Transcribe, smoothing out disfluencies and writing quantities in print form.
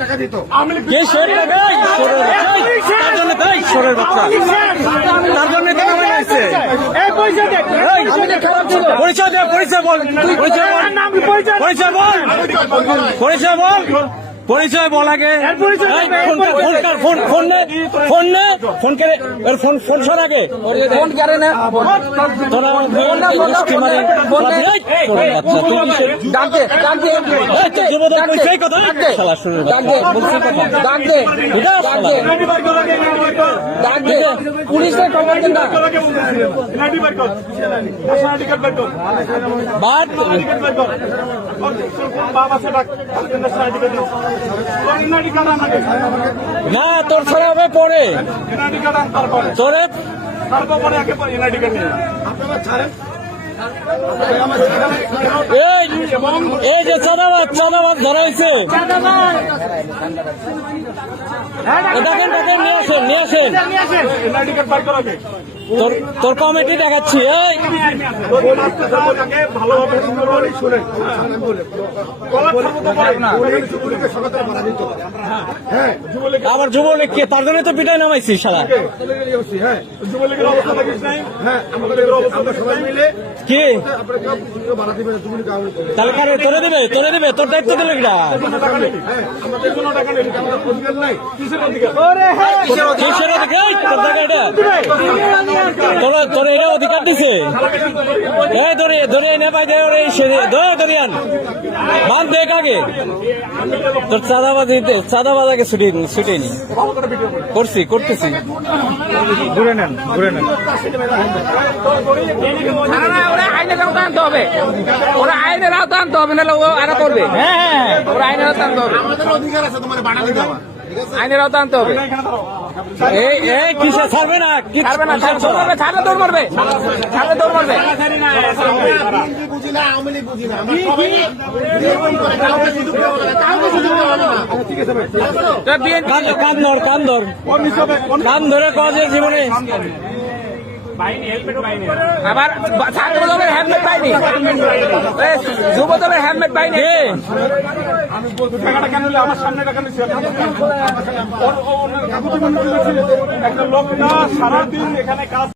টাকা দিত। কে সরের সরের বাচ্চা তার জন্য তো নামে আছে। পরিচয় দে, পরিচয় বল, পরিচয় বল, পরিচয় বল, পরিচয় বল, পরিচয় বল আগে। ফোন ফোন নে, ফোন নে, ফোন করে ফোন ফোন সর আগে ফোন করে না তোরা পুলিশের খবর দেন না। না তোর ছাড়া হবে পরে তোরে এই যে চাঁদাবাদ চাঁদাবাদ ধরা হয়েছে। দেখেন দেখেন নিয়ে আসেন নিয়ে আসেন তোর কমিটি দেখাচ্ছি। এই আবার যুবলীগ কে তার জন্য তো পিটাই নামাইছি শালা কি তাহলে কারে তোরে দেবে তোরে দেবে তোর দায়িত্ব দিলে কিনা কিসের অধিকার তোর জায়গা এটা তোর এটা অধিকার দিছে। এই ধরিয়ে নে পাই যায় ধরিয়ান বান দেখ আগে তোর চাঁদাবাজ আগে ছুটে নি করছি করতেছি ঘুরে নেন ঘুরে নেন। ওরা আইনের আওতায় আনতে হবে, ওরা আইনের আওতায় আনতে হবে, নাহলে ও আরো করবে। হ্যাঁ ওরা আইনের আওতায় আনতে হবে, আইনের আওতায় আনতে হবে। এই কিসে ছাড়বে না ছাড়বে না, ছাড়লে দৌড় মারবে, ছাড়লে দৌড় মারবে। কান ধরে কাজের জীবনে আবার ছাত্র দলের হেলমেট পাইনি, যুব দলের হেলমেট পাইনি। আমি বলতে টাকাটা কেন আমার সামনে টাকা নিচ্ছে একটা লোক না সারাদিন এখানে কাজ